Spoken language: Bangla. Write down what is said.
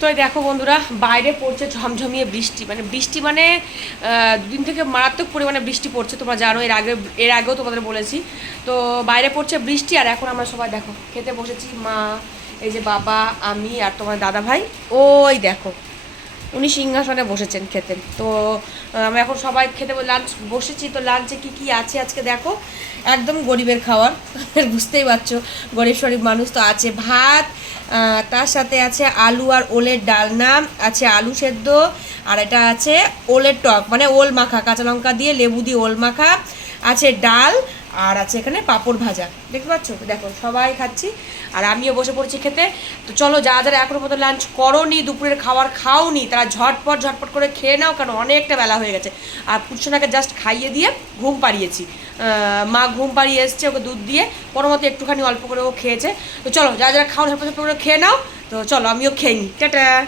তো দেখো বন্ধুরা, বাইরে পড়ছে ঝমঝমিয়ে বৃষ্টি। মানে বৃষ্টি মানে দুদিন থেকে মারাত্মক পরিমাণে বৃষ্টি পড়ছে, তোমরা জানো, এর আগে, এর আগেও তোমাদের বলেছি। তো বাইরে পড়ছে বৃষ্টি, আর এখন আমরা সবাই দেখো, খেতে বসেছি, মা, এই যে বাবা, আমি আর তোমার দাদা ভাই, ওই দেখো, উনি সিংহাসনে বসেছেন খেতে। তো আমরা এখন সবাই খেতে লাঞ্চ বসেছি, তো লাঞ্চে কি কি আছে আজকে দেখো? একদম গরিবের খাবার বুঝতেই পারছ, গরিব শরীব মানুষ তো আছে। ভাত তার সাথে আছে আলু আর ওলের ডালনা, আছে আলু সেদ্ধ, আর এটা আছে ওলের টক মানে ওল মাখা, কাঁচা লঙ্কা দিয়ে লেবু দিয়ে ওল মাখা, আছে ডাল আর আছে এখানে পাঁপড় ভাজা। দেখতে পাচ্ছ? দেখো, সবাই খাচ্ছি। আর আমিও বসে পড়ছি খেতে। তো চলো যা যারা এখনও পর্যন্ত লাঞ্চ করোনি, দুপুরের খাবার খাওনি, তারা ঝটপট ঝটপট করে খেয়ে নাও, কারণ অনেকটা বেলা হয়ে গেছে। আর পুরসোনাকে জাস্ট খাইয়ে দিয়ে ঘুম পাড়িয়েছি। মা ঘুম পাড়িয়ে এসছে, ওকে দুধ দিয়ে। কোনো মতো একটুখানি অল্প করে ও খেয়েছে। তো চলো যা যারা খাও ঝটপট ঝটপট করে খেয়ে নাও। তো চলো, আমিও খেয়ে নিই টাটা!